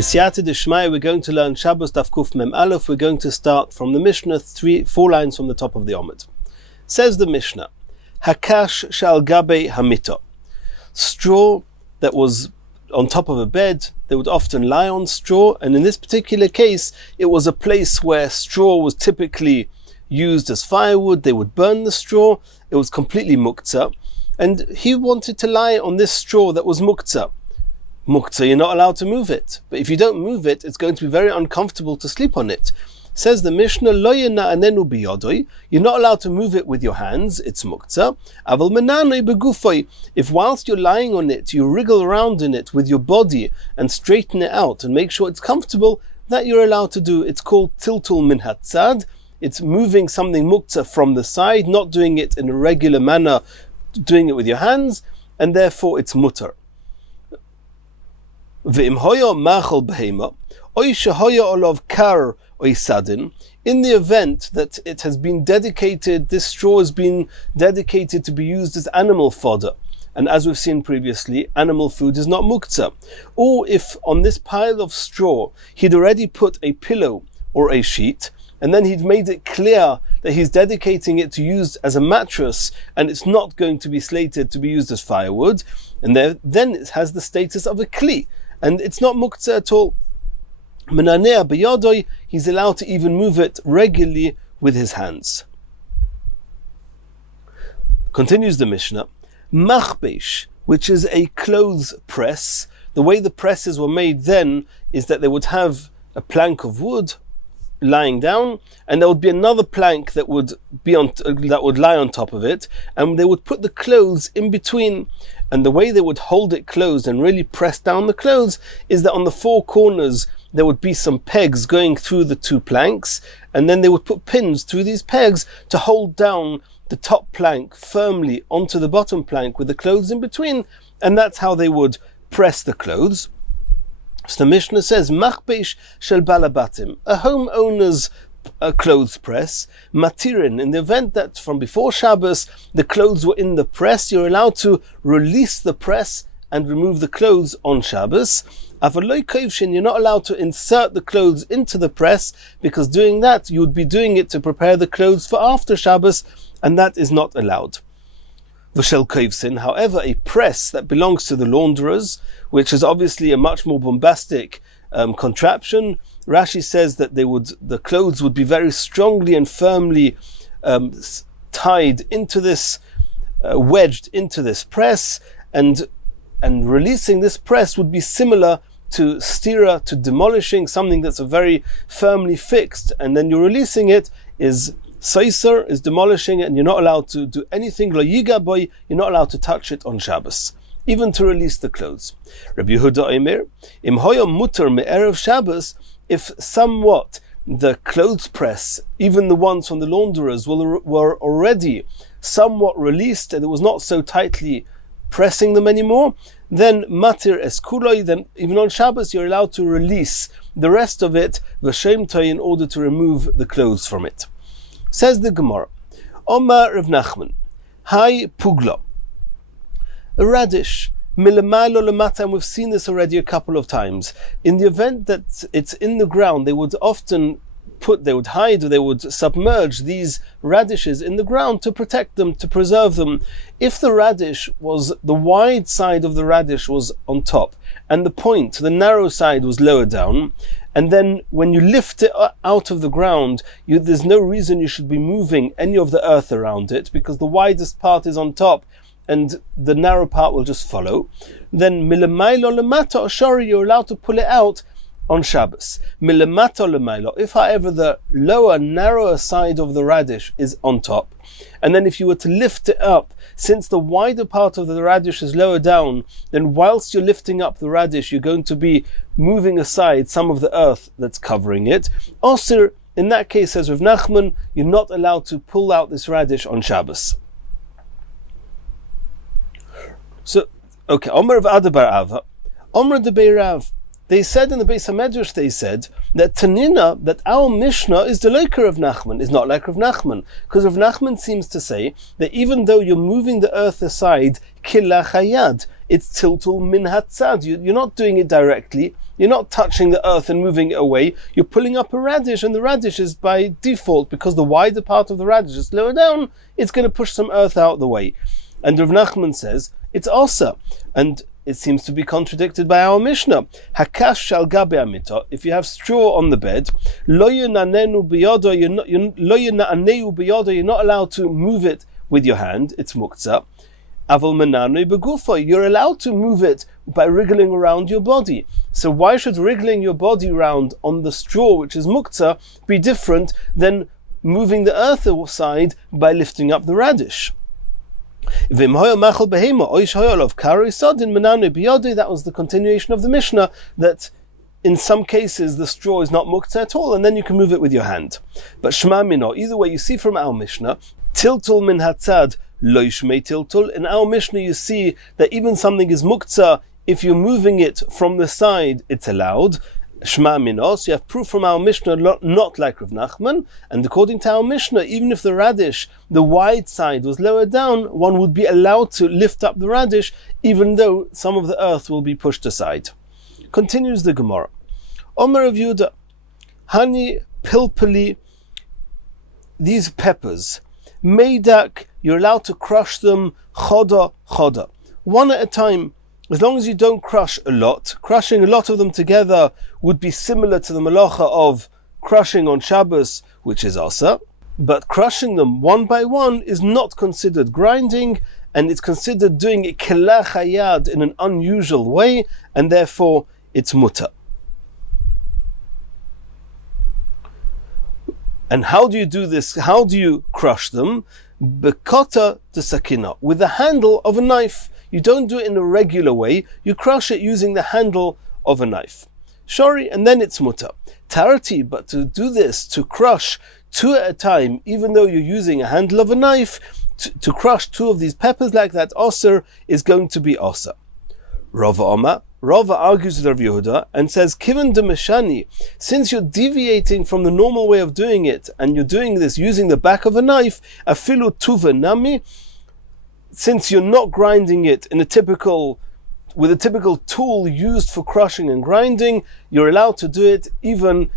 B'siyata d'shmaya, we're going to learn Shabbos Daf Kuf Mem Aleph. We're going to start from the Mishnah, 4 lines from the top of the Omid. Says the Mishnah, Hakash shal gabe hamita. Straw that was on top of a bed, they would often lie on straw, and in this particular case, it was a place where straw was typically used as firewood. They would burn the straw. It was completely muktzah, and he wanted to lie on this straw that was muktzah. Muktzah, you're not allowed to move it. But if you don't move it, it's going to be very uncomfortable to sleep on it. Says the Mishnah, Lo yena'anenu biyodoi, you're not allowed to move it with your hands, it's muktzah. Aval menanoi begufoi, if whilst you're lying on it, you wriggle around in it with your body and straighten it out and make sure it's comfortable, that you're allowed to do. It's called tiltul min hatzad. It's moving something muktzah from the side, not doing it in a regular manner, doing it with your hands, and therefore it's mutter. V'im hoya machal behema, oy shehoya olav kar oy sadin, in the event that it has been dedicated, this straw has been dedicated to be used as animal fodder, and as we've seen previously, animal food is not muktzah. Or if on this pile of straw he'd already put a pillow or a sheet, and then he'd made it clear that he's dedicating it to use as a mattress, and it's not going to be slated to be used as firewood, and then it has the status of a kli, and it's not muktzah at all. Menanea b'yodoi, he's allowed to even move it regularly with his hands. Continues the Mishnah, machbesh, which is a clothes press. The way the presses were made then is that they would have a plank of wood lying down, and there would be another plank that would lie on top of it, and they would put the clothes in between. And the way they would hold it closed and really press down the clothes is that on the 4 corners there would be some pegs going through the 2 planks, and then they would put pins through these pegs to hold down the top plank firmly onto the bottom plank with the clothes in between, and that's how they would press the clothes. So the Mishnah says, Machbesh shel balabatim, a homeowner's clothes press, matirin, in the event that from before Shabbos the clothes were in the press, you're allowed to release the press and remove the clothes on Shabbos. Avaloi kovshin, you're not allowed to insert the clothes into the press, because doing that you would be doing it to prepare the clothes for after Shabbos, and that is not allowed. V'shel kovsin, however, a press that belongs to the launderers, which is obviously a much more bombastic contraption. Rashi says that the clothes would be very strongly and firmly tied into this, wedged into this press, and releasing this press would be similar to stira, to demolishing something that's very firmly fixed, and then you're releasing it is Seiser, is demolishing it, and you're not allowed to do anything. Lo yiga boy, you're not allowed to touch it on Shabbos, even to release the clothes. Rabbi Yehuda Omer, im hoya mutter me'erev Shabbos, if somewhat the clothes press, even the ones from the launderers, were already somewhat released, and it was not so tightly pressing them anymore, then matir eskuloi, then even on Shabbos you're allowed to release the rest of it, v'shem toi, in order to remove the clothes from it. Says the Gemara, Omar Rav Nachman, Hai Pugla, a radish, Milamalo Lamata, and we've seen this already a couple of times. In the event that it's in the ground, they would submerge these radishes in the ground to protect them, to preserve them. If the wide side of the radish was on top, and the narrow side was lower down, and then when you lift it out of the ground, there's no reason you should be moving any of the earth around it, because the widest part is on top, and the narrow part will just follow. Then milamailo lemata oshari, you're allowed to pull it out on Shabbos. Milamato lemailo, if however the lower, narrower side of the radish is on top, and then if you were to lift it up, since the wider part of the radish is lower down, then whilst you're lifting up the radish, you're going to be moving aside some of the earth that's covering it. Also, in that case, says Rav Nachman, you're not allowed to pull out this radish on Shabbos. So, okay, Omer of Adabar Ava, Omer de Beirav, they said in the Beis HaMedrash, they said that Tanina, that our Mishnah is the Leiker of Nachman, is not like Rav Nachman, because Rav Nachman seems to say that even though you're moving the earth aside, kilach hayad, it's tiltul min hatzad, you're not doing it directly, You're not touching the earth and moving it away. You're pulling up a radish, and the radish is by default, because the wider part of the radish is lower down, it's going to push some earth out the way. And Rav Nachman says it's also, and it seems to be contradicted by our Mishnah. Hakash shal gabe amita. If you have straw on the bed, lo yenanenu biyodo, you're not allowed to move it with your hand. It's muktzah. Aval menanu begufo. You're allowed to move it by wriggling around your body. So why should wriggling your body around on the straw, which is muktzah, be different than moving the earth side by lifting up the radish? That was the continuation of the Mishnah, that in some cases the straw is not muktzah at all, and then you can move it with your hand. But shma mino, either way, you see from our Mishnah, tiltul min hatzad lo yishmei tiltul. In our Mishnah you see that even something is muktzah, if you're moving it from the side, it's allowed. Shma mino, so you have proof from our Mishnah, not like Rav Nachman, and according to our Mishnah, even if the radish, the wide side was lower down, one would be allowed to lift up the radish, even though some of the earth will be pushed aside. Continues the Gemara. Omer of Yehuda, Hani pilpeli, these peppers, meidak, you're allowed to crush them, choda, choda, one at a time. As long as you don't crush a lot, crushing a lot of them together would be similar to the malacha of crushing on Shabbos, which is asa, but crushing them one by one is not considered grinding, and it's considered doing it kelach hayad in an unusual way, and therefore it's mutter. And how do you do this? How do you crush them? Bekota de sakina, with the handle of a knife. You don't do it in a regular way. You crush it using the handle of a knife. Shori, and then it's mutter. Tarati, but to do this, to crush two at a time, even though you're using a handle of a knife, to crush two of these peppers like that, osir, is going to be osir. Rava Oma, Rava argues with Rav Yehuda and says, Kivan de Meshani, since you're deviating from the normal way of doing it, and you're doing this using the back of a knife, afilu tuva nami, since you're not grinding it with a typical tool used for crushing and grinding, you're allowed to do it even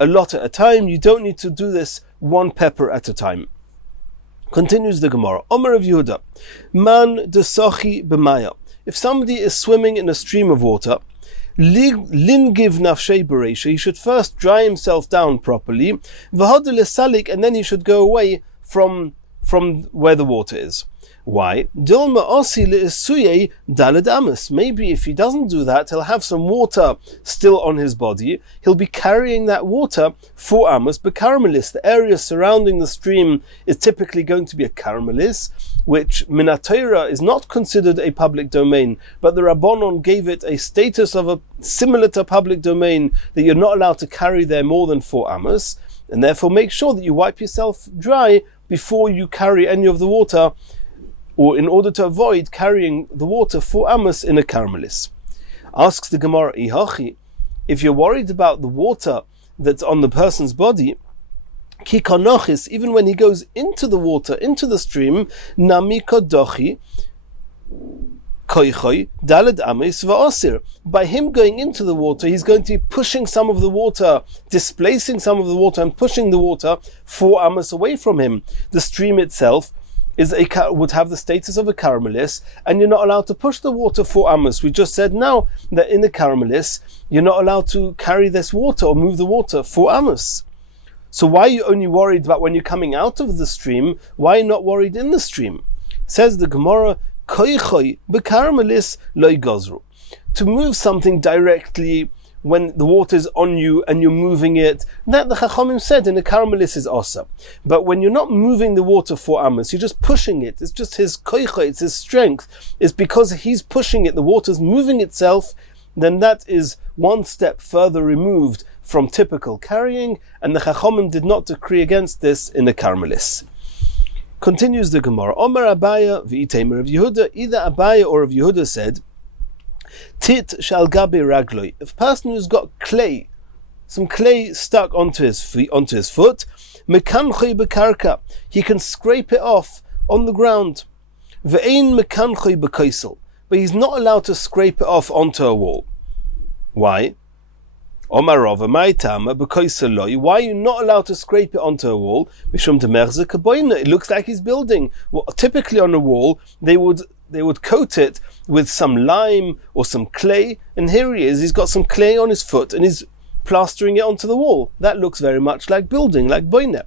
a lot at a time. You don't need to do this one pepper at a time. Continues the Gemara. Omer of Yehuda, man de sochi b'maya. If somebody is swimming in a stream of water, lingiv nafshei bereisha, he should first dry himself down properly, v'hodel esalik, and then he should go away from where the water is. Why? Maybe if he doesn't do that, he'll have some water still on his body. He'll be carrying that water for amos, but caramelis, the area surrounding the stream, is typically going to be a caramelis, which minatayra is not considered a public domain, but the Rabbanon gave it a status of a similar to public domain, that you're not allowed to carry there more than 4 amos, and therefore make sure that you wipe yourself dry before you carry any of the water, or in order to avoid carrying the water 4 amos in a caramelis. Asks the Gemara, Ihachi, if you're worried about the water that's on the person's body, kikonochis, even when he goes into the water, into the stream, nami kodochi, koichoi, daled amis va'osir. By him going into the water, he's going to be pushing some of the water, displacing some of the water, and pushing the water 4 amos away from him. The stream itself would have the status of a caramelis, and you're not allowed to push the water 4 amos. We just said now that in the caramelis, you're not allowed to carry this water or move the water 4 amos. So why are you only worried about when you're coming out of the stream? Why are you not worried in the stream? Says the Gemara, koichoi bekaramelis loy gozru. To move something directly when the water is on you and you're moving it, that the Chachamim said in the caramelis is awesome. But when you're not moving the water 4 amos, you're just pushing it. It's just his koicha, it's his strength. It's because he's pushing it, the water's moving itself, then that is one step further removed from typical carrying, and the Chachamim did not decree against this in the caramelis. Continues the Gemara. Omer Abaya v'itemer of Yehuda, either Abaya or of Yehuda said, Tit shal gabi ragloi. If a person who's got clay, some clay stuck onto his foot, mekanchoi bekarka, he can scrape it off on the ground. Ve'ein mekanchoi bekoisel, but he's not allowed to scrape it off onto a wall. Why? Omar Rava, my tama, why are you not allowed to scrape it onto a wall? It looks like he's building. Well, typically on a wall, they would coat it with some lime or some clay, and here he is, he's got some clay on his foot and he's plastering it onto the wall. That looks very much like building, like boine.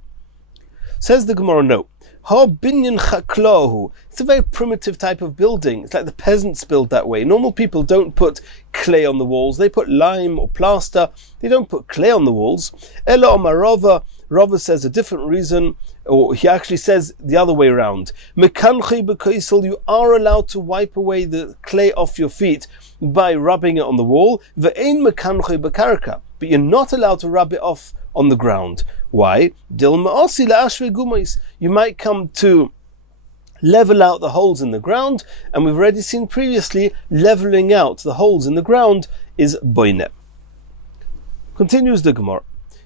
Says the Gemara, no. It's a very primitive type of building. It's like the peasants build that way. Normal people don't put clay on the walls. They put lime or plaster. They don't put clay on the walls. Ela Omar Rava. Rava says a different reason, or he actually says the other way around. You are allowed to wipe away the clay off your feet by rubbing it on the wall. But you're not allowed to rub it off on the ground. Why? You might come to level out the holes in the ground, and we've already seen previously leveling out the holes in the ground is boine. Continues the Gemara.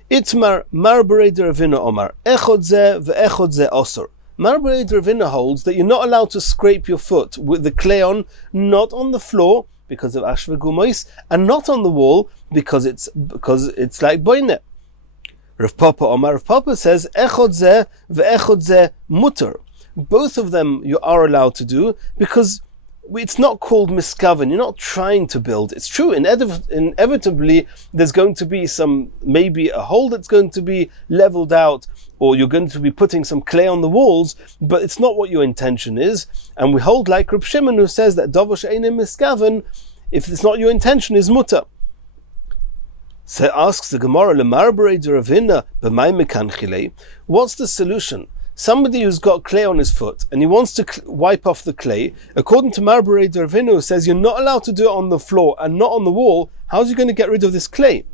Itmar Marberei de Ravina Omar Echod Zeh ve'Echod Zeh Osor. Marberei de Ravina holds that you're not allowed to scrape your foot with the clay on, not on the floor because of Ashva Gumois, and not on the wall because it's like boine. Rav Papa Omar, Rav Papa says Echod Zeh ve'Echod Zeh Mutter. Both of them you are allowed to do because it's not called miskaven. You're not trying to build. It's true, inevitably there's going to be maybe a hole that's going to be leveled out, or you're going to be putting some clay on the walls, but it's not what your intention is. And we hold like Reb Shimon, who says that Dovosh Einem miskaven, if it's not your intention, is mutter. So asks the Gemara, Lemarberei de Ravina b'may mekanchilei. What's the solution? Somebody who's got clay on his foot and he wants to wipe off the clay, according to Marberei de Ravina, who says you're not allowed to do it on the floor and not on the wall, how's he going to get rid of this clay?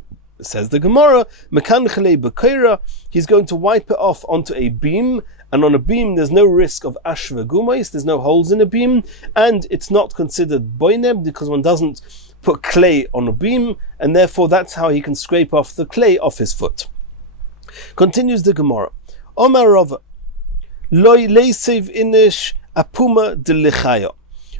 Says the Gemara, mekanchilei b'koira, he's going to wipe it off onto a beam, and on a beam there's no risk of ashva gumais, there's no holes in a beam, and it's not considered boineb because one doesn't put clay on a beam, and therefore that's how he can scrape off the clay off his foot. Continues the Gemara. Omar Rava, Loi leisev inish apuma de lechaya.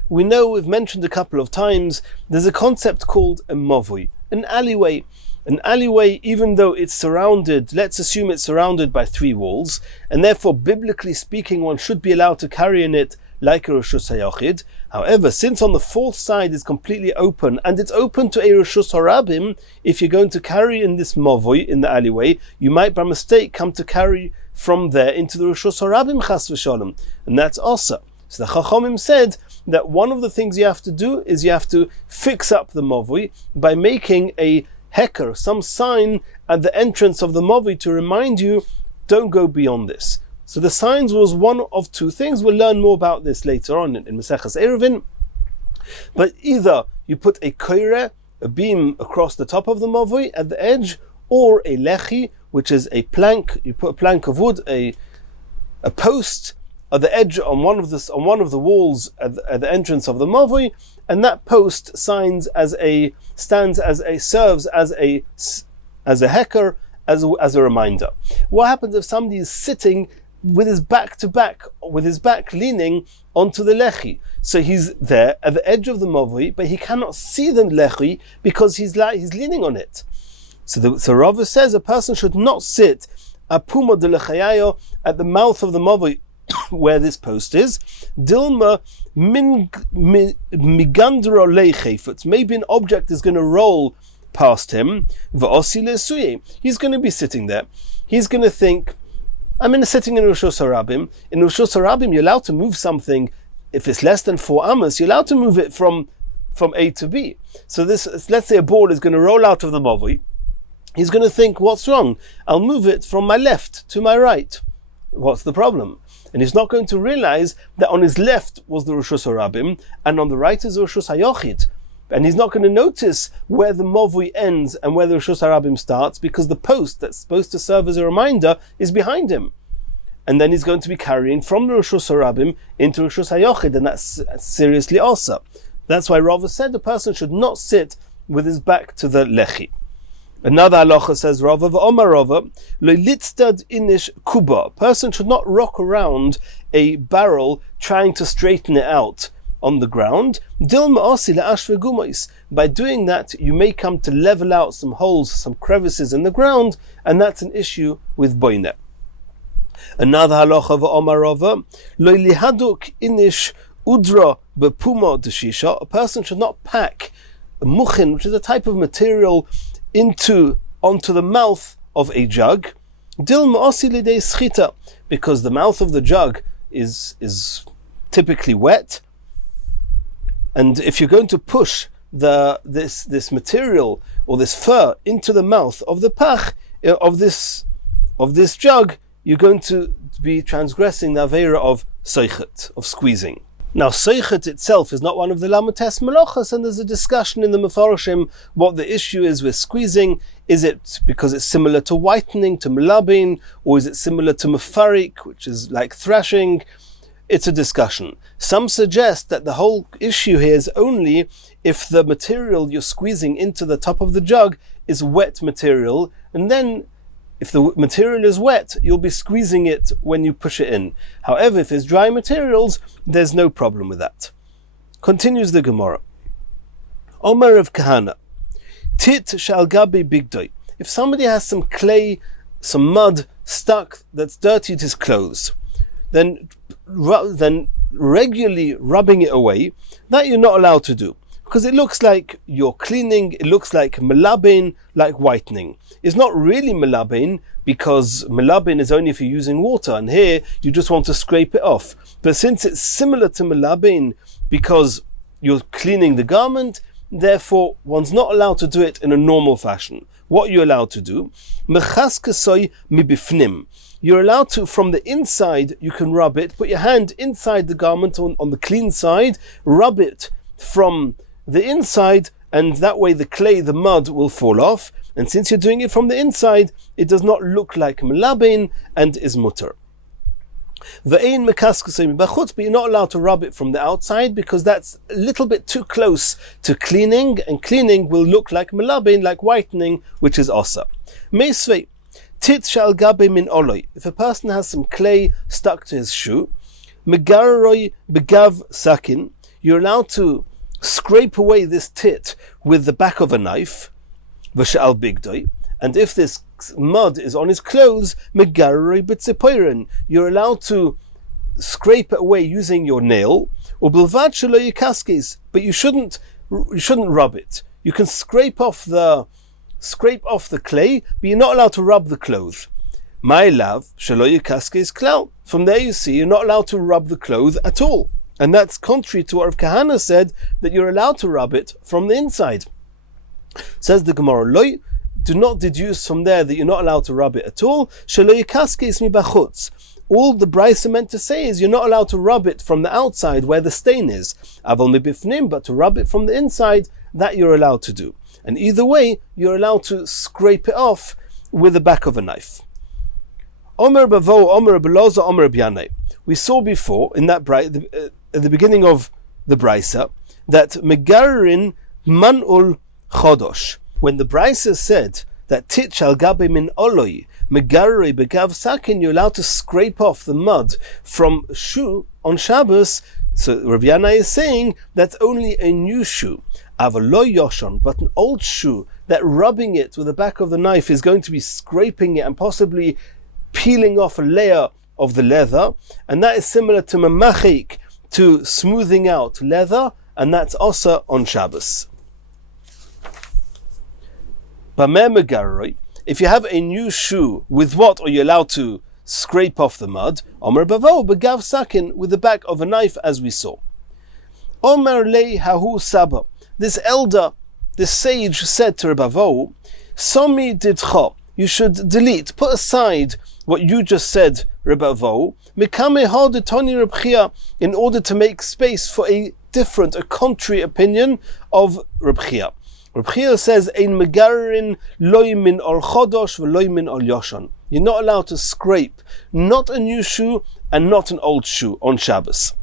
We know, we've mentioned a couple of times, there's a concept called a mavui, an alleyway. An alleyway, even though it's surrounded, let's assume it's surrounded by 3 walls, and therefore, biblically speaking, one should be allowed to carry in it like a Reshus HaYachid. However, since on the 4th side is completely open, and it's open to a Reshus HaRabim, if you're going to carry in this mavui, in the alleyway, you might by mistake come to carry from there into the Reshus HaRabim Chas v'Shalom, and that's also. So the Chachamim said that one of the things you have to do is you have to fix up the mavui by making a heker, some sign at the entrance of the mavui to remind you, don't go beyond this. So the signs was one of 2 things. We'll learn more about this later on in Mesechus Eruvin. But either you put a koire, a beam across the top of the mavui at the edge, or a lechi, which is a plank. You put a plank of wood, a post at the edge on one of the walls at the entrance of the mavui, and that post serves as a heker, as a reminder. What happens if somebody is sitting with his back to back, with his back leaning onto the lechi? So he's there at the edge of the mavui, but he cannot see the lechi because he's leaning on it. So Rava says a person should not sit apuma de lechayayo at the mouth of the mavui where this post is. Dilma migandro leichefut. Maybe an object is going to roll past him. He's going to be sitting there. He's going to think, I'm sitting in Reshus HaRabim. In Reshus HaRabim, you're allowed to move something. If it's less than 4 amos, you're allowed to move it from A to B. So let's say a ball is going to roll out of the mavui. He's going to think, what's wrong? I'll move it from my left to my right. What's the problem? And he's not going to realize that on his left was the Reshus HaRabim, and on the right is the Reshus HaYachid. And he's not going to notice where the mavui ends and where the Reshus HaRabim starts, because the post that's supposed to serve as a reminder is behind him. And then he's going to be carrying from the Reshus HaRabim into Reshus HaYachid, and that's seriously also. That's why Rava said the person should not sit with his back to the lechi. Another halacha says Rava v'Omar Rava le'litztad inish kuba. A person should not rock around a barrel trying to straighten it out on the ground. By doing that, you may come to level out some holes, some crevices in the ground, and that's an issue with boine. Another halacha v'omarova, lo lihaduk inish udra bepuma deshisha. A person should not pack a muchin, which is a type of material, onto the mouth of a jug. Dil ma'asi lidei schita, because the mouth of the jug is typically wet, and if you're going to push this material or this fur into the mouth of the pach of this jug, you're going to be transgressing the aveira of seichet, of squeezing. Now, seichet itself is not one of the lamutes melachas, and there's a discussion in the mefarshim what the issue is with squeezing. Is it because it's similar to whitening, to melabin, or is it similar to mefarik, which is like thrashing? It's a discussion. Some suggest that the whole issue here is only if the material you're squeezing into the top of the jug is wet material, and then if the material is wet, you'll be squeezing it when you push it in. However, if it's dry materials, there's no problem with that. Continues the Gemara. Omer of Kahana. Tit shal gabi bigdoi. If somebody has some clay, some mud stuck that's dirtied his clothes, then regularly rubbing it away, that you're not allowed to do. Because it looks like you're cleaning, it looks like melabin, like whitening. It's not really melabin, because melabin is only if you're using water, and here you just want to scrape it off. But since it's similar to melabin, because you're cleaning the garment, therefore one's not allowed to do it in a normal fashion. What you're allowed to do, mechaskesoi mibifnim. You're allowed to, from the inside, you can rub it, put your hand inside the garment on the clean side, rub it from the inside, and that way the clay, the mud, will fall off. And since you're doing it from the inside, it does not look like melabin and is mutter. But you're not allowed to rub it from the outside, because that's a little bit too close to cleaning, and cleaning will look like melabin, like whitening, which is osa. Meisvei, tit shal gabe min oloi. If a person has some clay stuck to his shoe, megaroi begav sakin, you're allowed to scrape away this tit with the back of a knife, v'sha'al bigdoi, and if this mud is on his clothes, megaroi b'tzipoiren, you're allowed to scrape it away using your nail, or bilvad shelo yikaskes, but you shouldn't rub it. You can scrape off the clay, but you're not allowed to rub the cloth. My love, shelo yikaskes klal. From there you see you're not allowed to rub the cloth at all. And that's contrary to what Rav Kahana said, that you're allowed to rub it from the inside. Says the Gemara, Loi, do not deduce from there that you're not allowed to rub it at all. Shelo yikaskes mibachutz. All the Brisa meant to say is you're not allowed to rub it from the outside where the stain is. Aval mibifnim, but to rub it from the inside, that you're allowed to do. And either way, you're allowed to scrape it off with the back of a knife. Omer bavo, Omer beloza, Omer b'yanei. We saw before in that at the beginning of the Brisa that megarin manul chodosh. When the Brisa said that tit shal gabe min oloi megaroi begav sakin, you're allowed to scrape off the mud from shoe on Shabbos. So Rabbi Yanai is saying that's only a new shoe. Avalo yoshon, but an old shoe, that rubbing it with the back of the knife is going to be scraping it and possibly peeling off a layer of the leather, and that is similar to mamachik, to smoothing out leather, and that's also on Shabbos. If you have a new shoe, with what are you allowed to scrape off the mud? Omer bavo begav sakin, with the back of a knife, as we saw. Omer le hahu saba. This elder, this sage, said to Rebavo, Somi didcha, you should delete, put aside what you just said, Rebavo, mikame ha detoni Rebchia, in order to make space for a contrary opinion of Rebchia. Rebchia says, Ein megarin loy min ol chodosh v'loy min ol yoshan. You're not allowed to scrape, not a new shoe and not an old shoe on Shabbos.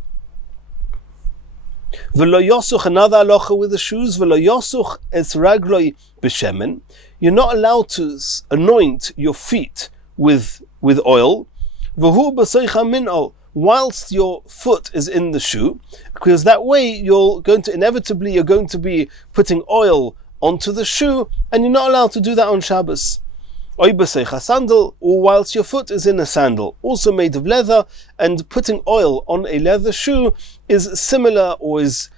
V'lo yosuch, another halacha with the shoes, v'lo yosuch es ragloi b'shemen. You're not allowed to anoint your feet with oil. V'hu b'soicha min'ol. whilst your foot is in the shoe, because that way you're going to be putting oil onto the shoe, and you're not allowed to do that on Shabbos. A sandal, or whilst your foot is in a sandal, also made of leather, and putting oil on a leather shoe is similar, or is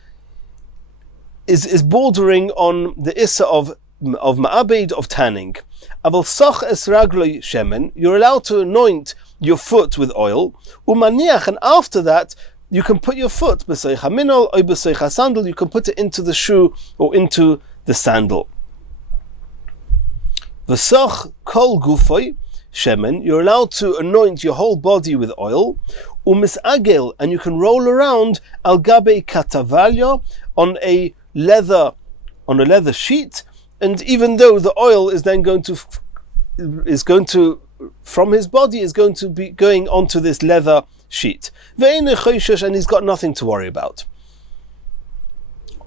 bordering on the issa of ma'abed, of tanning. Aval soch es ragloi shemen, you're allowed to anoint your foot with oil. Umaniach, and after that you can put your foot b'seich haminol or b'seich hasandal. You can put it into the shoe or into the sandal. V'soch kol gufoi shemen, you're allowed to anoint your whole body with oil. Umisagel, and you can roll around al gabe katavalya, on a leather sheet. And even though the oil is then going to from his body is going to be going onto this leather sheet, and he's got nothing to worry about.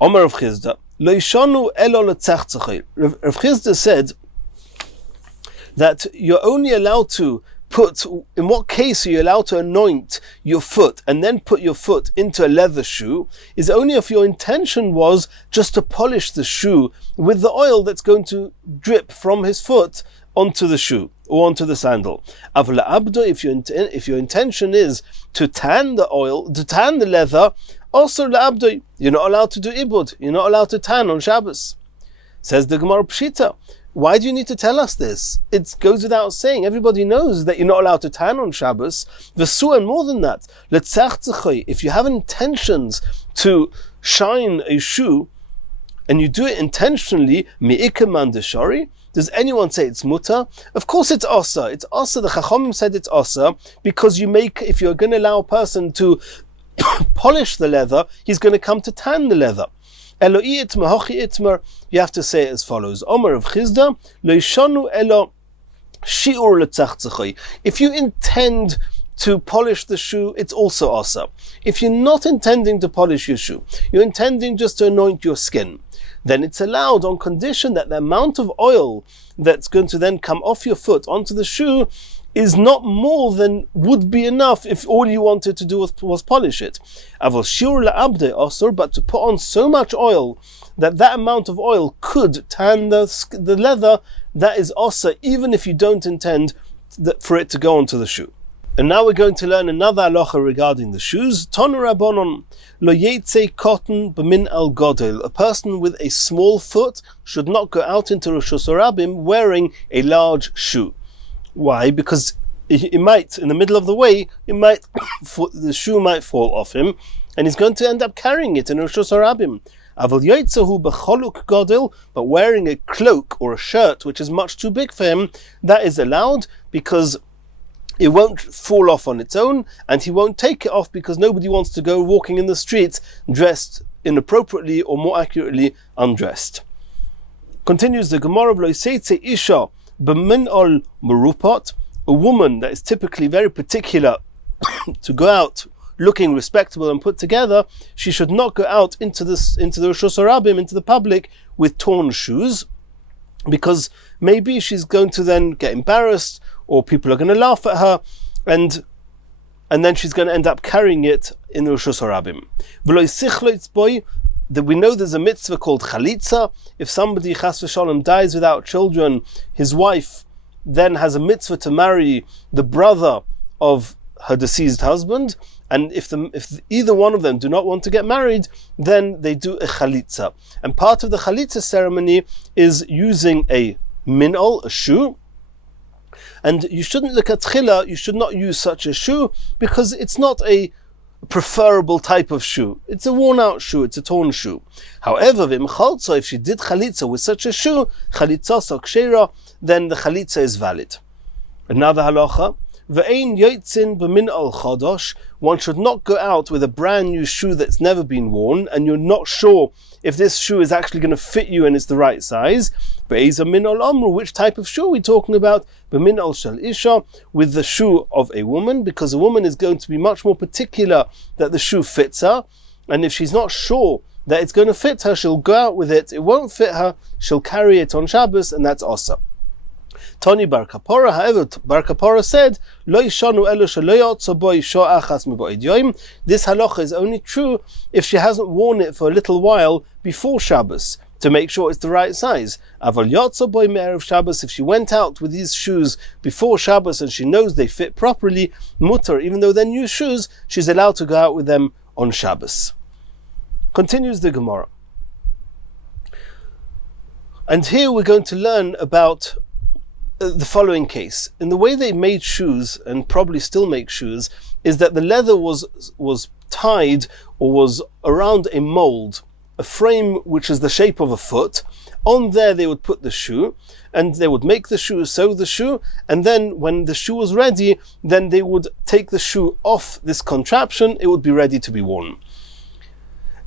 Omer Rav Chizda, lo yishanu elo letzachtzachei. Rav Chizda said that you're only allowed to put, in what case are you allowed to anoint your foot and then put your foot into a leather shoe, is only if your intention was just to polish the shoe with the oil that's going to drip from his foot onto the shoe or onto the sandal. Avla abdo, if your intention is to tan the leather, also la'abdo, you're not allowed to do ibud, you're not allowed to tan on Shabbos. Says the Gemara Pshita, why do you need to tell us this? It goes without saying. Everybody knows that you're not allowed to tan on Shabbos. V'su, and more than that, if you have intentions to shine a shoe, and you do it intentionally, mi'ikaman deshari, does anyone say it's mutter? Of course it's osa. It's osa. The Chachamim said it's osa because if you're going to allow a person to polish the leather, he's going to come to tan the leather. Eloi itmer, hochi itmer, you have to say it as follows. Omer of Chizda, lo yishanu elo shi'ur letzachtzachoi. If you intend to polish the shoe, it's also osa. If you're not intending to polish your shoe, you're intending just to anoint your skin, then it's allowed on condition that the amount of oil that's going to then come off your foot onto the shoe is not more than would be enough if all you wanted to do was polish it. Avol shiur la'abde osur, but to put on so much oil that amount of oil could tan the leather, that is osa, even if you don't intend for it to go onto the shoe. And now we're going to learn another halacha regarding the shoes. Tonu Rabbanon, lo yetze cotton b'min al godel. A person with a small foot should not go out into Rosh Hashanah wearing a large shoe. Why? Because it might, in the middle of the way, the shoe might fall off him, and he's going to end up carrying it in Rosh Hashanah. Avol yetzehu b'choluk godel, but wearing a cloak or a shirt which is much too big for him, that is allowed because it won't fall off on its own, and he won't take it off because nobody wants to go walking in the streets dressed inappropriately, or more accurately, undressed. Continues the Gemara of Lo Yseitze Isha b'min ol merupot, a woman that is typically very particular to go out looking respectable and put together, she should not go out into the Rosh Hashanah, into the public, with torn shoes, because maybe she's going to then get embarrassed, or people are going to laugh at her, and then she's going to end up carrying it in Rosh Hashanah. That we know there's a mitzvah called chalitza. If somebody chas v'shalom dies without children, his wife then has a mitzvah to marry the brother of her deceased husband, and if either one of them do not want to get married, then they do a chalitza. And part of the chalitza ceremony is using a minol, a shoe. And you shouldn't look at tchila, you should not use such a shoe, because it's not a preferable type of shoe. It's a worn out shoe, it's a torn shoe. However, if she did chalitza with such a shoe, chalitza sakshera, then the chalitza is valid. Another halacha, ve'ein yotzin b'min al chodosh, one should not go out with a brand new shoe that's never been worn, and you're not sure if this shoe is actually going to fit you and it's the right size. Be'eza min al amru, which type of shoe are we talking about? B'min al shel isha, with the shoe of a woman, because a woman is going to be much more particular that the shoe fits her, and if she's not sure that it's going to fit her, she'll go out with it, it won't fit her, she'll carry it on Shabbos, and that's asa. Tony Bar Kapora, however, Bar Kapora said, Lo yishanu elu shelo yotzo bo isho achas miboid yom. This halacha is only true if she hasn't worn it for a little while before Shabbos, to make sure it's the right size. Aval yotzo bo me'erev Shabbos, if she went out with these shoes before Shabbos and she knows they fit properly, mutter, even though they're new shoes, she's allowed to go out with them on Shabbos. Continues the Gemara. And here we're going to learn about the following case. In the way they made shoes, and probably still make shoes, is that the leather was tied or was around a mold, a frame which is the shape of a foot. On there they would put the shoe, and they would make the shoe, sew the shoe, and then when the shoe was ready, then they would take the shoe off this contraption, it would be ready to be worn.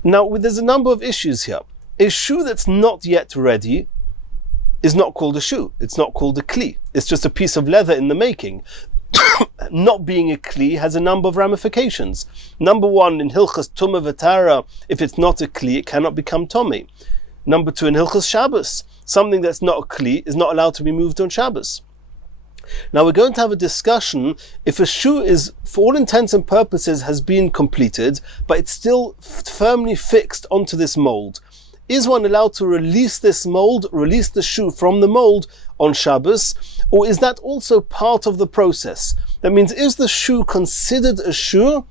Now, there's a number of issues here. A shoe that's not yet ready is not called a shoe. It's not called a kli. It's just a piece of leather in the making. Not being a kli has a number of ramifications. Number one, in Hilchas Tumah V'Tara, if it's not a kli, it cannot become Tomei. Number two, in Hilchas Shabbos, something that's not a kli is not allowed to be moved on Shabbos. Now we're going to have a discussion if a shoe is, for all intents and purposes, has been completed, but it's still firmly fixed onto this mold. Is one allowed to release this mold, release the shoe from the mold on Shabbos, or is that also part of the process? That means, is the shoe considered a shoe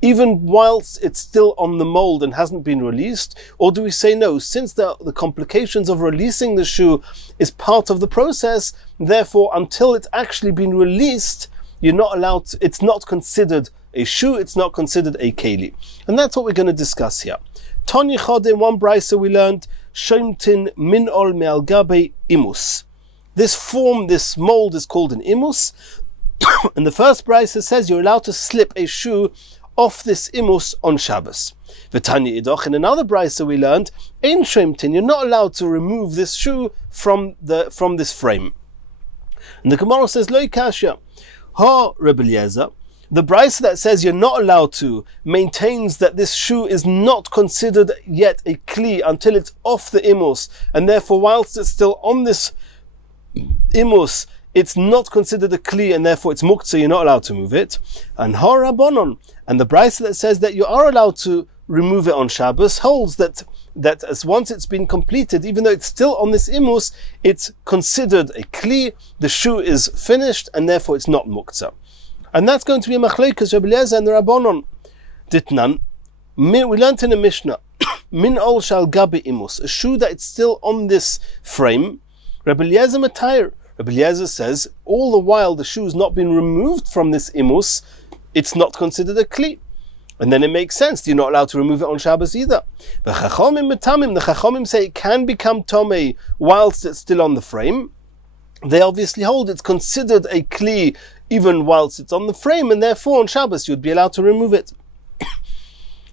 even whilst it's still on the mold and hasn't been released? Or do we say no, since the complications of releasing the shoe is part of the process, therefore until it's actually been released, you're not allowed to, it's not considered a shoe, it's not considered a keli. And that's what we're going to discuss here. Tony Chod, in one brisa we learned, Shomtin min ol me'al gabe imus. This form, this mold is called an imus. And the first brisa says you're allowed to slip a shoe off this imus on Shabbos. V'tanya idoch, in another brisa we learned, ein shomtin, you're not allowed to remove this shoe from this frame. And the Gemara says, Lo kasha, ha Rebbe Eliezer. The brisa that says you're not allowed to maintains that this shoe is not considered yet a kli until it's off the imus, and therefore whilst it's still on this imus, it's not considered a kli, and therefore it's muktzah, you're not allowed to move it. And har rabbanon, and the brisa that says that you are allowed to remove it on Shabbos holds that as once it's been completed, even though it's still on this imus, it's considered a kli, the shoe is finished, and therefore it's not muktzah. And that's going to be a machlokes Rebbe Eliezer and the Rabbanon. Ditnan, we learned in a Mishnah, min ol shal gabi imus, a shoe that it's still on this frame. Rebbe Eliezer matayr. Rebbe Eliezer says, all the while the shoe has not been removed from this imus, it's not considered a kli. And then it makes sense, you're not allowed to remove it on Shabbos either. The Chachomim say it can become tomei whilst it's still on the frame. They obviously hold it's considered a kli even whilst it's on the frame, and therefore on Shabbos you'd be allowed to remove it.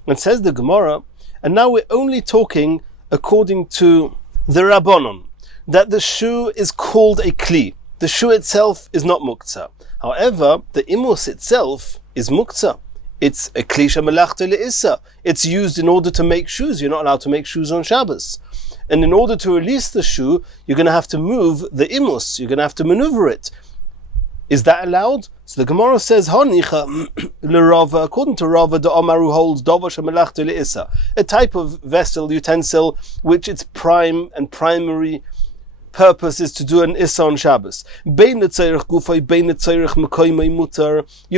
And says the Gemara, and now we're only talking according to the Rabbanon, that the shoe is called a kli. The shoe itself is not muktzah. However, the imus itself is muktzah. It's a kli shemelachta le'issa. It's used in order to make shoes. You're not allowed to make shoes on Shabbos. And in order to release the shoe, you're going to have to move the imus. You're going to have to maneuver it. Is that allowed? So the Gemara says, L'Rava, according to Rava, the Omaru holds Dova shemelachta le'issa, a type of vessel, utensil, which its prime and primary purpose is to do an issa on Shabbos. You're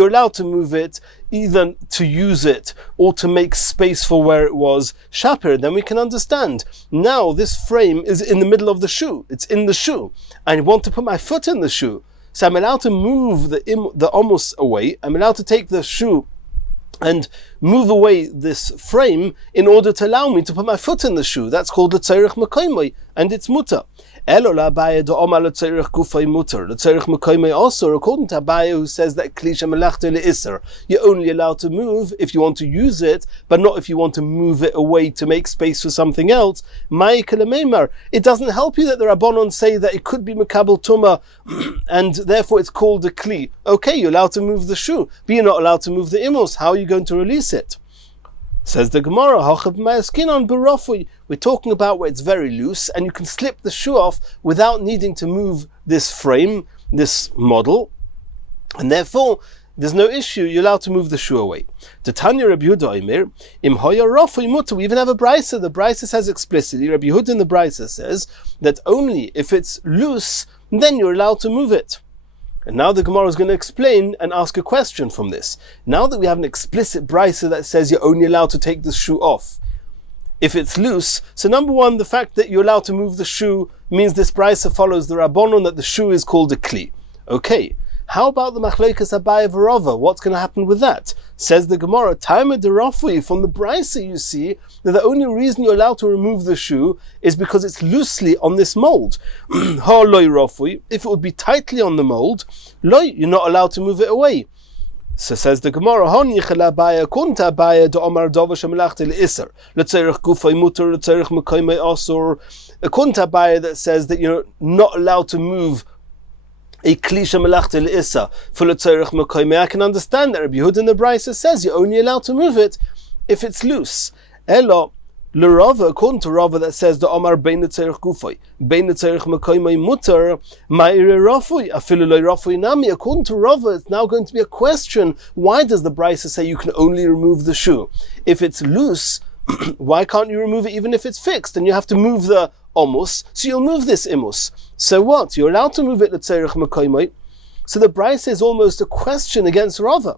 allowed to move it, either to use it or to make space for where it was. Shapir, then we can understand. Now this frame is in the middle of the shoe. It's in the shoe. I want to put my foot in the shoe. So I'm allowed to move the omus away. I'm allowed to take the shoe and move away this frame in order to allow me to put my foot in the shoe. That's called the tzorich mekoymai, and it's muta. Also, according to Abaye, who says that klisha melachta le'isser, you're only allowed to move if you want to use it, but not if you want to move it away to make space for something else. It doesn't help you that the Rabbanon say that it could be mekabel tuma, and therefore it's called a kli. Okay, you're allowed to move the shoe, but you're not allowed to move the imus. How are you going to release it? Says the Gemara, we're talking about where it's very loose and you can slip the shoe off without needing to move this frame, this model, and therefore there's no issue, you're allowed to move the shoe away. To Tanya Rabbi Yehuda Omer, Im hoya rafui mutar. We even have a brisa. The brisa says explicitly, Rabbi Yehuda in the brisa says that only if it's loose, then you're allowed to move it. And now the Gemara is going to explain and ask a question from this. Now that we have an explicit brisa that says you're only allowed to take the shoe off if it's loose, so number one, the fact that you're allowed to move the shoe means this brisa follows the Rabbanon that the shoe is called a kli. Okay, how about the machlokas Abaye v'Rava? What's going to happen with that? Says the Gemara, Taima derafui, from the brisa you see that the only reason you're allowed to remove the shoe is because it's loosely on this mold. Ha loy rafui, if it would be tightly on the mold, loy, you're not allowed to move it away. So says the Gemara, Hon yichel Abaye kunta Abaye do Omar dova shemelachti le'isar letzerich gufay mutar letzerich mekoymei asur. A kunta Abaye that says that you're not allowed to move a klisha melachta le'issa for letzorich mekoymei. I can understand that Rabbi Yehuda in the brisa says you're only allowed to move it if it's loose. Elo l'Rava, according to Rava that says the Omar bein letzorich gufay bein letzorich mekoymei mutar ma'ire rafui afilu loy rafui nami. According to Rava, it's now going to be a question: why does the brisa say you can only remove the shoe if it's loose? Why can't you remove it even if it's fixed? And you have to move the omus, so you'll move this imus. So what? You're allowed to move it letzerich mekoymei. So the brisa is almost a question against Rava.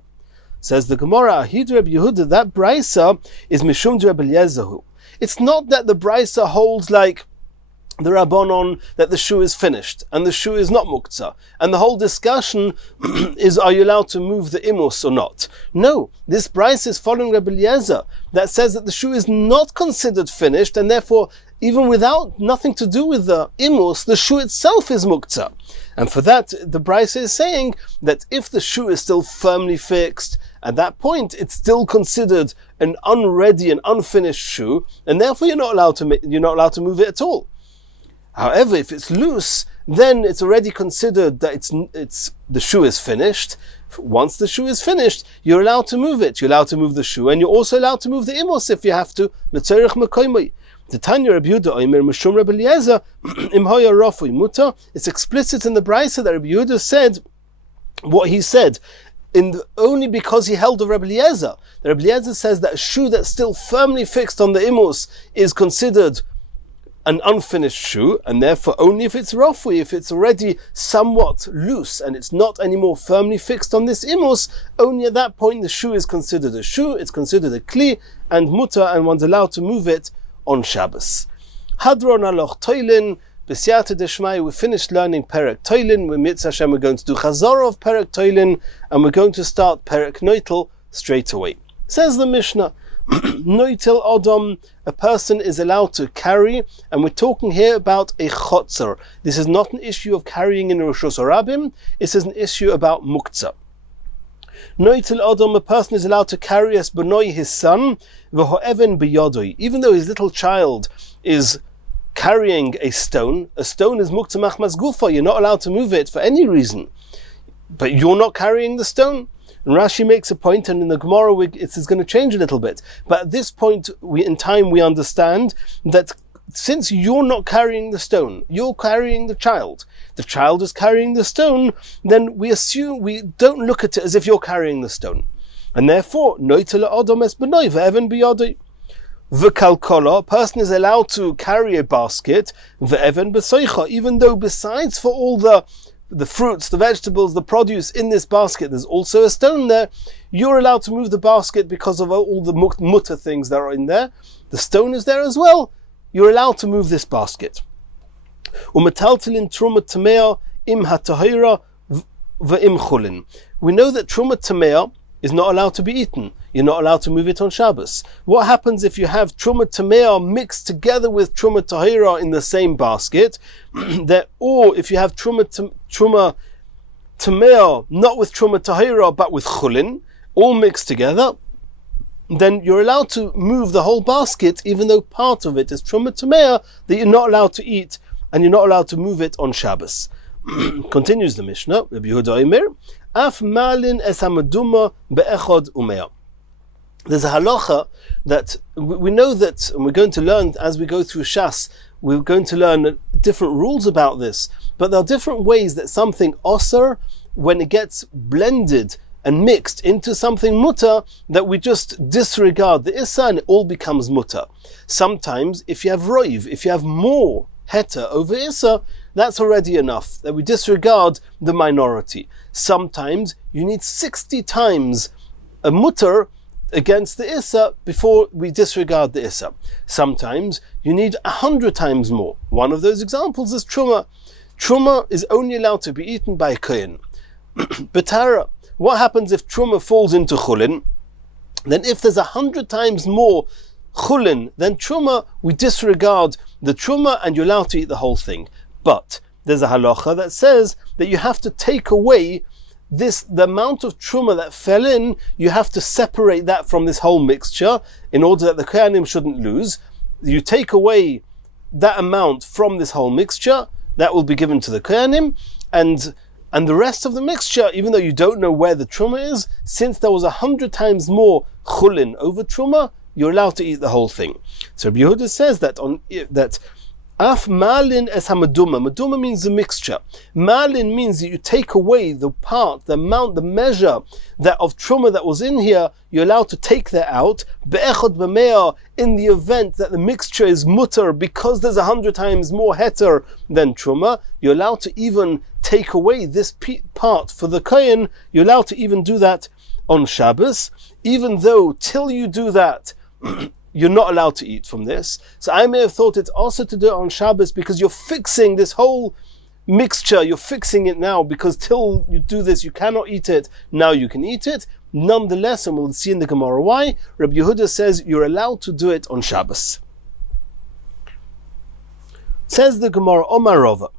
Says the Gemara, Ahid Rabbi Yehuda, that brisa is mishum Rabbi Eliezer. It's not that the brisa holds like the Rabbanon that the shoe is finished and the shoe is not muktzah, and the whole discussion is, are you allowed to move the imus or not? No, this brisa is following Rabbi Eliezer that says that the shoe is not considered finished, and therefore even without nothing to do with the imus, the shoe itself is muktzah. And for that, the brisa is saying that if the shoe is still firmly fixed, at that point it's still considered an unready and unfinished shoe, and therefore you're not allowed to move it at all. However, if it's loose, then it's already considered that it's the shoe is finished. Once the shoe is finished, you're allowed to move it. You're allowed to move the shoe, and you're also allowed to move the imus if you have to. Letzorich mekoymei. The Tanya Rabbi Yehuda Omer Mishum Rabbi Eliezer Im hoya rafui mutar. It's explicit in the brisa that Rabbi Yehuda said what he said, only because he held of Rabbi Eliezer. The Rabbi Eliezer says that a shoe that's still firmly fixed on the imus is considered an unfinished shoe, and therefore only if it's rafui, if it's already somewhat loose and it's not anymore firmly fixed on this imus, only at that point the shoe is considered a shoe, it's considered a kli and mutar, and one's allowed to move it on Shabbos. Hadron aloch toilin, b'siyata deshmai, we finished learning Perek Toilin. With Mitzvah Hashem, we're going to do Chazorah of Perek Toilin, and we're going to start Perek Noitel straight away. Says the Mishnah, Noitel Odom, a person is allowed to carry, and we're talking here about a chotzer. This is not an issue of carrying in Rosh Hashanah, this is an issue about muktzah. Noitel Odom, a person is allowed to carry as benoi, his son, v'ho'even b'yodoi, even though his little child is carrying a stone is muktzah machmas gufa, you're not allowed to move it for any reason. But you're not carrying the stone. And Rashi makes a point, and in the Gemara it's going to change a little bit. But at this point in time we understand that since you're not carrying the stone, you're carrying the child is carrying the stone, then we don't look at it as if you're carrying the stone. And therefore, noitel odom es benoi ve'even b'yodoi. V'kalkola, a person is allowed to carry a basket, ve'even b'soicha, even though besides for all the fruits, the vegetables, the produce in this basket, there's also a stone there. You're allowed to move the basket because of all the mutter things that are in there. The stone is there as well. You're allowed to move this basket. Umetaltelin truma tamea im hatahira v'im chulin. We know that truma tamea is not allowed to be eaten. You're not allowed to move it on Shabbos. What happens if you have truma tamea mixed together with truma tahira in the same basket? Or if you have truma tamea not with truma tahira but with chulin, all mixed together, then you're allowed to move the whole basket, even though part of it is truma tamea that you're not allowed to eat, and you're not allowed to move it on Shabbos. Continues the Mishnah, Rabbi Yehuda Omer, Af malin es hamaduma be'echod umea. There's a halacha that we know that, and we're going to learn as we go through Shas, we're going to learn different rules about this, but there are different ways that something osir, when it gets blended and mixed into something mutter, that we just disregard the issa and it all becomes mutter. Sometimes if you have roiv, if you have more heter over issa, that's already enough, that we disregard the minority. Sometimes you need 60 times a mutter against the issa before we disregard the issa. Sometimes you need 100 times more. One of those examples is truma. Truma is only allowed to be eaten by a kohen. Betara, what happens if truma falls into chulin? Then if there's 100 times more chulin than truma, we disregard the truma and you're allowed to eat the whole thing. But there's a halacha that says that you have to take away the amount of truma that fell in, you have to separate that from this whole mixture in order that the kohanim shouldn't lose. You take away that amount from this whole mixture, that will be given to the kohanim, and the rest of the mixture, even though you don't know where the truma is, since there was 100 times more chulin over truma, you're allowed to eat the whole thing. So Rabbi Yehuda says that Af malin es hamaduma. Maduma means the mixture. Malin means that you take away the part, the amount, the measure that of truma that was in here. You're allowed to take that out. Be'echad b'mea, in the event that the mixture is mutter because there's 100 times more heter than truma, you're allowed to even take away this part for the kohen. You're allowed to even do that on Shabbos, even though till you do that, you're not allowed to eat from this. So I may have thought it's also to do it on Shabbos because you're fixing this whole mixture, you're fixing it now because till you do this you cannot eat it, now you can eat it. Nonetheless, and we'll see in the Gemara why, Rabbi Yehuda says you're allowed to do it on Shabbos. Says the Gemara, Omar Rava.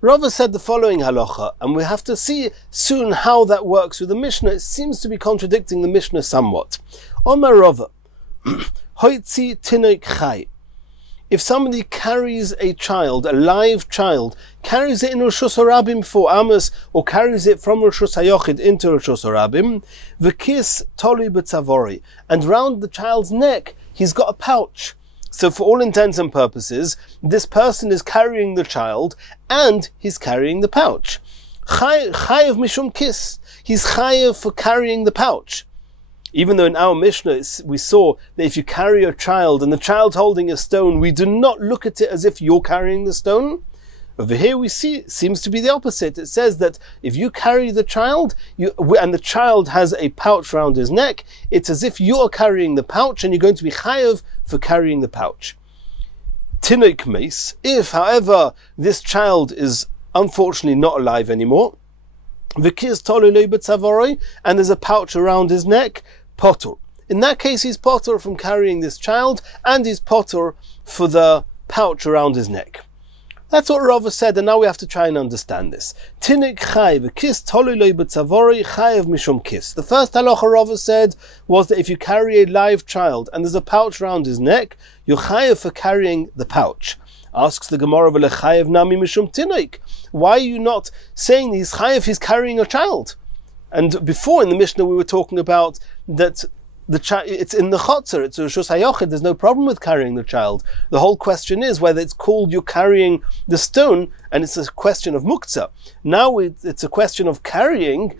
Rava said the following halacha, and we have to see soon how that works with the Mishnah. It seems to be contradicting the Mishnah somewhat. Omar Rava. Hoitzi tinoik chai. If somebody carries a child, a live child, carries it in Rishus Harabim for Amos, or carries it from Rishus Hayochid into Rishus Harabim, v'kis toli b'tzavori, and round the child's neck he's got a pouch. So for all intents and purposes, this person is carrying the child and he's carrying the pouch. Chayev mishum kis. He's chayev for carrying the pouch. Even though in our Mishnah we saw that if you carry a child and the child's holding a stone, we do not look at it as if you're carrying the stone. Over here we see it seems to be the opposite. It says that if you carry the child and the child has a pouch around his neck, it's as if you're carrying the pouch and you're going to be chayav for carrying the pouch. Tinoik meis, if however this child is unfortunately not alive anymore, v'kiz tolulei b'tzavori, and there's a pouch around his neck, potter. In that case he's potter from carrying this child and he's potter for the pouch around his neck. That's what Rava said, and now we have to try and understand this. Tinik chai v'kis tolulei b'tzavori chayev mishum kis. The first halacha Rava said was that if you carry a live child and there's a pouch around his neck, you're chayev for carrying the pouch. Asks the Gemara, v'lechayev nami mishum tinoik. Why are you not saying he's chayev, he's carrying a child? And before in the Mishnah we were talking about that the child, it's in the chotzer, it's a Rishus Hayochid, there's no problem with carrying the child. The whole question is whether it's called you're carrying the stone, and it's a question of muktzah. Now it's a question of carrying.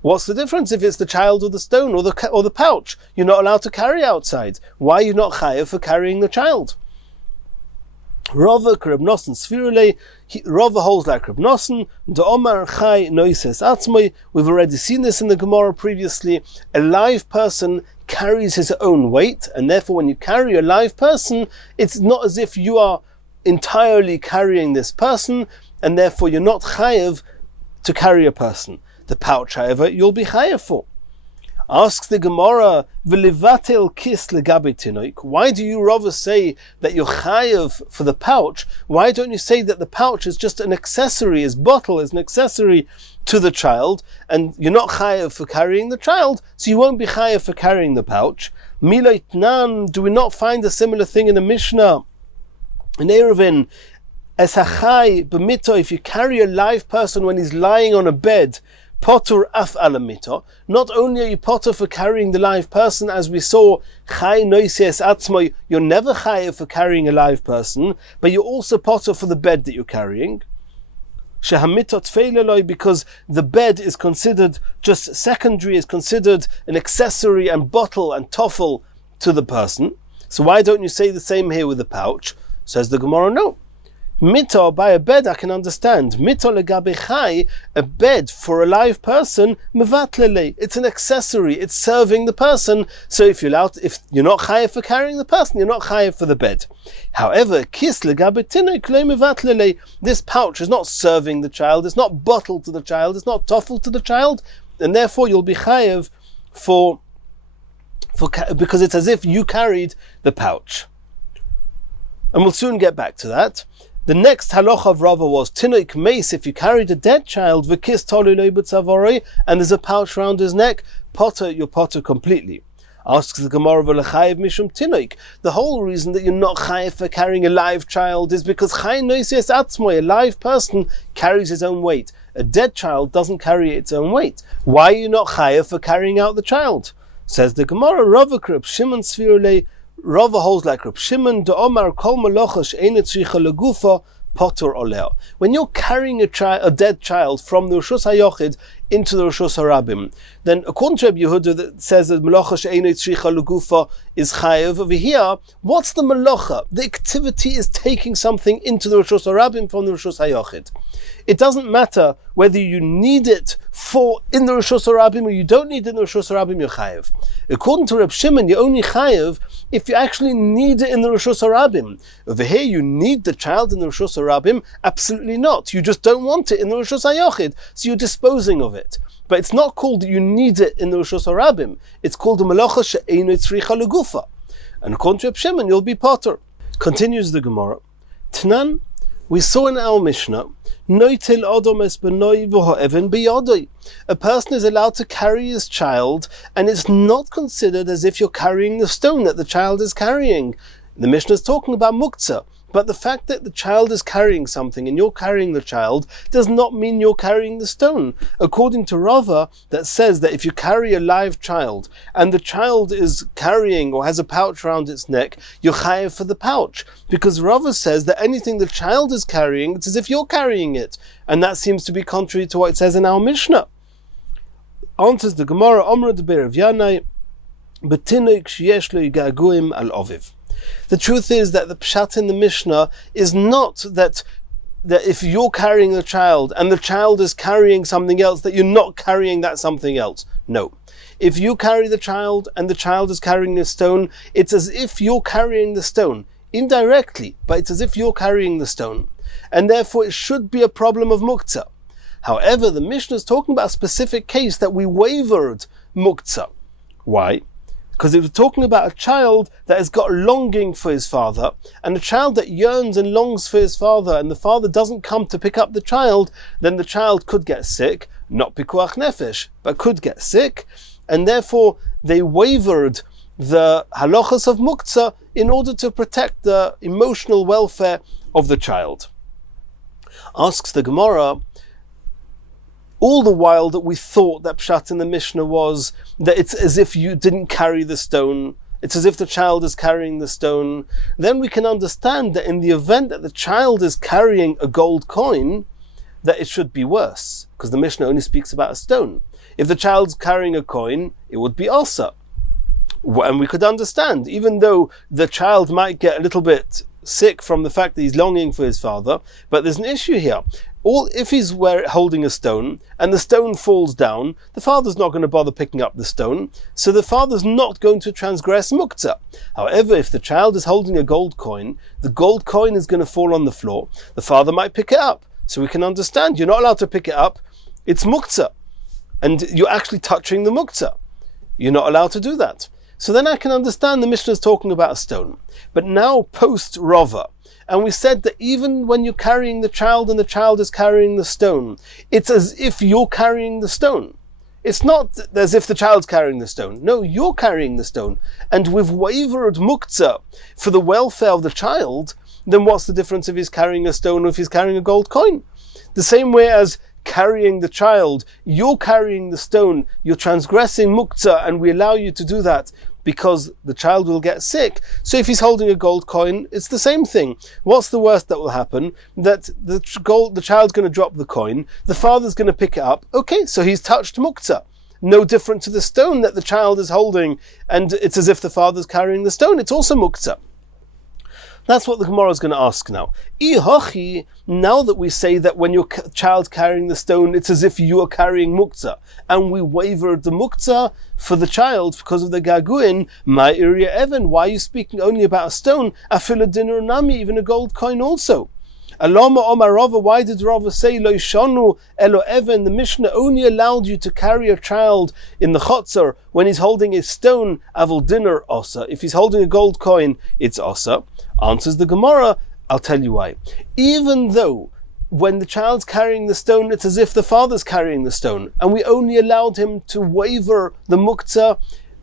What's the difference if it's the child or the stone or the pouch? You're not allowed to carry outside. Why are you not chayev for carrying the child? Rava Reb Nosson Svirule, Rava holds like Reb Nosson, the Omar Chai Noises Atzmoi. We've already seen this in the Gemara previously. A live person carries his own weight, and therefore when you carry a live person, it's not as if you are entirely carrying this person, and therefore you're not chayev to carry a person. The pouch, however, you'll be chayev for. Asks the Gemara, v'levatel kis legabe tinoik. Why do you rather say that you're chayev for the pouch? Why don't you say that the pouch is just an accessory, his bottle is an accessory to the child, and you're not chayev for carrying the child, so you won't be chayev for carrying the pouch? Miloitnan, do we not find a similar thing in the Mishnah? In Eruvin, es hachai b'mito, if you carry a live person when he's lying on a bed, Potter af alamito. Not only are you potter for carrying the live person, as we saw, chai noisies atzmoi, you're never chayev for carrying a live person, but you're also potter for the bed that you're carrying. Shehamitot feileloi, because the bed is considered just secondary, is considered an accessory and bottle and toffel to the person. So why don't you say the same here with the pouch? Says the Gemara, no. Mito, by a bed I can understand. Mito legabe chai, a bed for a live person, mevatlele. It's an accessory. It's serving the person. So if you're not chayev for carrying the person, you're not chayev for the bed. However, kis legabe tinoik le mevatlele. This pouch is not serving the child. It's not bottled to the child. It's not toffel to the child, and therefore you'll be chayev because it's as if you carried the pouch. And we'll soon get back to that. The next halacha of Rava was tinoik meis, if you carried a dead child, v'kis tolu lo b'tzavoroi, and there's a pouch round his neck, potter, you're potter completely. Asks the Gemara, v'lechayev mishum tinoik. The whole reason that you're not chayev for carrying a live child is because chay noisies atzmoi, a live person carries his own weight. A dead child doesn't carry its own weight. Why are you not chayev for carrying out the child? Says the Gemara, Rava krib Shimon svirule. Rava holds like Reb Shimon, de Omar kol malacha she'eina tzricha legufa potter oleh. When you're carrying a dead child from the Rishus HaYochid into the Rishus HaRabim, then according to Reb Yehuda that says that malacha she'eina tzricha legufa is chayev, over here, what's the malacha? The activity is taking something into the Rishus HaRabim from the Rishus HaYochid. It doesn't matter whether you need it in the Rishus HaRabim or you don't need it in the Rishus HaRabim, you're chayev. According to Reb Shimon, you're only chayev if you actually need it in the Rishus HaRabim. Over here, you need the child in the Rishus HaRabim? Absolutely not. You just don't want it in the Rishus HaYochid, so you're disposing of it. But it's not called that you need it in the Rishus HaRabim. It's called the malacha she'eino tzricha legufa. And according to Reb Shimon, you'll be potter. Continues the Gemara. Tnan, we saw in our Mishnah, a person is allowed to carry his child, and it's not considered as if you're carrying the stone that the child is carrying. The Mishnah is talking about muktzah, but the fact that the child is carrying something and you're carrying the child does not mean you're carrying the stone. According to Rava, that says that if you carry a live child and the child is carrying or has a pouch around its neck, you're chayev for the pouch. Because Rava says that anything the child is carrying, it's as if you're carrying it. And that seems to be contrary to what it says in our Mishnah. Answers the Gemara, Omra de Berav Yanai, Betinoik sheyesh lo yigaguim al oviv. The truth is that the pshat in the Mishnah is not that if you're carrying the child and the child is carrying something else, that you're not carrying that something else. No. If you carry the child and the child is carrying a stone, it's as if you're carrying the stone. Indirectly, but it's as if you're carrying the stone. And therefore it should be a problem of muktzah. However, the Mishnah is talking about a specific case that we wavered muktzah. Why? Because it was talking about a child that has got longing for his father, and a child that yearns and longs for his father, and the father doesn't come to pick up the child, then the child could get sick, not pikuach nefesh, but could get sick, and therefore they wavered the halachas of muktzah in order to protect the emotional welfare of the child. Asks the Gemara, all the while that we thought that pshat in the Mishnah was that it's as if you didn't carry the stone, it's as if the child is carrying the stone, then we can understand that in the event that the child is carrying a gold coin, that it should be worse, because the Mishnah only speaks about a stone. If the child's carrying a coin, it would be asa. And we could understand, even though the child might get a little bit sick from the fact that he's longing for his father, but there's an issue here. If he's holding a stone and the stone falls down, the father's not going to bother picking up the stone, so the father's not going to transgress muktzah. However, if the child is holding a gold coin, the gold coin is going to fall on the floor, the father might pick it up. So we can understand, you're not allowed to pick it up, it's muktzah, and you're actually touching the muktzah. You're not allowed to do that. So then I can understand the Mishnah is talking about a stone. But now post Rava, and we said that even when you're carrying the child and the child is carrying the stone, it's as if you're carrying the stone. It's not as if the child's carrying the stone. No, you're carrying the stone. And we've wavered muktzah for the welfare of the child, then what's the difference if he's carrying a stone or if he's carrying a gold coin? The same way as carrying the child, you're carrying the stone, you're transgressing muktzah, and we allow you to do that because the child will get sick. So if he's holding a gold coin, it's the same thing. What's the worst that will happen? That the child's going to drop the coin, the father's going to pick it up. Okay, so he's touched muktzah. No different to the stone that the child is holding, and it's as if the father's carrying the stone. It's also muktzah. That's what the Gemara is going to ask now. Now that we say that when your child's carrying the stone, it's as if you are carrying muktzah, and we wavered the muktzah for the child because of the gaguin, my area Evan, why are you speaking only about a stone? Afila dinner nami, even a gold coin also. Alama Omar Rava, why did Rava say Lo Shanu Elo Evan? The Mishnah only allowed you to carry a child in the chotzar when he's holding a stone, avol dinner osa. If he's holding a gold coin, it's osa. Answers the Gemara, I'll tell you why. Even though when the child's carrying the stone, it's as if the father's carrying the stone, and we only allowed him to waver the muktzah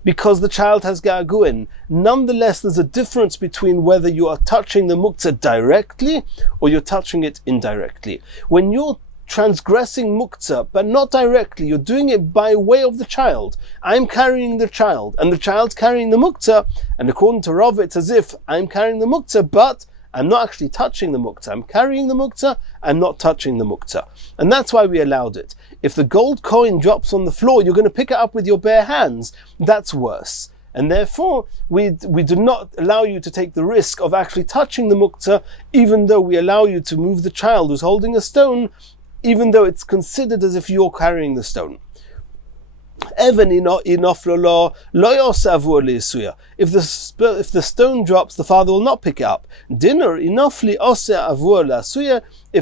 because the child has gaguin. Nonetheless, there's a difference between whether you are touching the muktzah directly or you're touching it indirectly. When you're transgressing muktzah, but not directly, you're doing it by way of the child. I'm carrying the child, and the child's carrying the muktzah, and according to Rav, it's as if I'm carrying the muktzah, but I'm not actually touching the muktzah. I'm carrying the muktzah, I'm not touching the muktzah. And that's why we allowed it. If the gold coin drops on the floor, you're going to pick it up with your bare hands. That's worse. And therefore, we do not allow you to take the risk of actually touching the muktzah, even though we allow you to move the child who's holding a stone, even though it's considered as if you're carrying the stone. If the stone drops, the father will not pick it up. Dinner if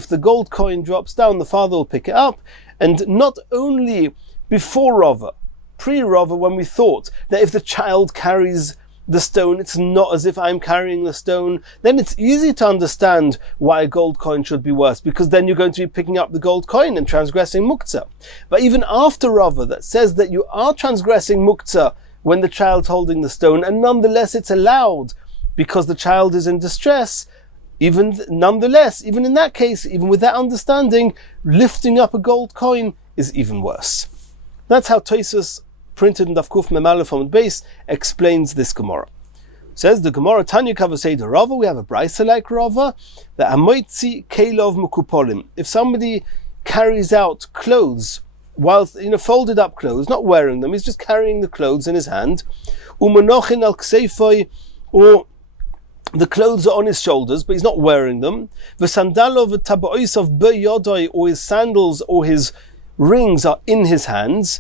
the gold coin drops down, the father will pick it up. And not only before Rava, pre-Rava, when we thought that if the child carries the stone, it's not as if I'm carrying the stone, then it's easy to understand why a gold coin should be worse, because then you're going to be picking up the gold coin and transgressing muktzah. But even after Rava, that says that you are transgressing muktzah when the child's holding the stone, and nonetheless it's allowed because the child is in distress, even in that case, even with that understanding, lifting up a gold coin is even worse. That's how Tosfos, printed in Daf Kuf Mem Aleph Amud Beis, explains this Gemara. Says the Gemara, Tanya Kavasei de Rava, we have a brisa like Rava, that Amoitzi Kelov Mukupolim. If somebody carries out clothes, whilst folded up clothes, not wearing them, he's just carrying the clothes in his hand, Umonochin al Kseifoi, or the clothes are on his shoulders, but he's not wearing them, V'sandalov Taboisov Beyodoi, or his sandals or his rings are in his hands,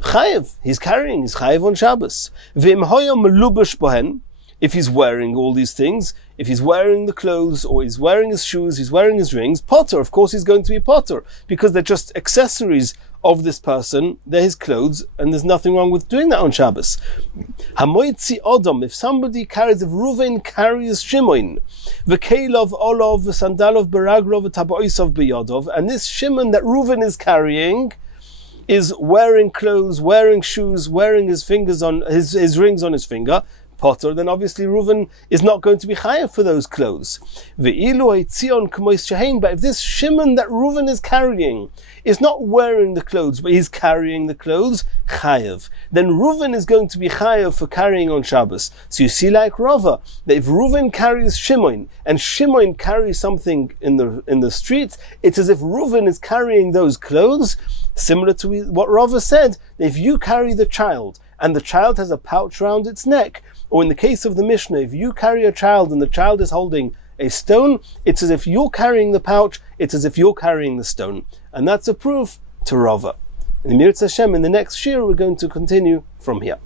Chayev, he's Chayev on Shabbos. V'im hoya melubash bohen, if he's wearing all these things, if he's wearing the clothes, or he's wearing his shoes, he's wearing his rings, potter, of course he's going to be potter, because they're just accessories of this person, they're his clothes, and there's nothing wrong with doing that on Shabbos. Hamoitzi odom, if Reuven carries Shimon, v'keilov olov, v'sandalov beraglov, v'taboisov beyodov, and this Shimon that Reuven is carrying is wearing clothes, wearing shoes, wearing his fingers on his rings on his finger, potter, then obviously Reuven is not going to be chayav for those clothes. But if this Shimon that Reuven is carrying is not wearing the clothes, but he's carrying the clothes, chayav, then Reuven is going to be chayav for carrying on Shabbos. So you see, like Rava, that if Reuven carries Shimon and Shimon carries something in the streets, it's as if Reuven is carrying those clothes, similar to what Rava said, that if you carry the child and the child has a pouch around its neck, or in the case of the Mishnah, if you carry a child and the child is holding a stone, it's as if you're carrying the pouch, it's as if you're carrying the stone. And that's a proof to Rava. In the Mirz Hashem, in the next shir, we're going to continue from here.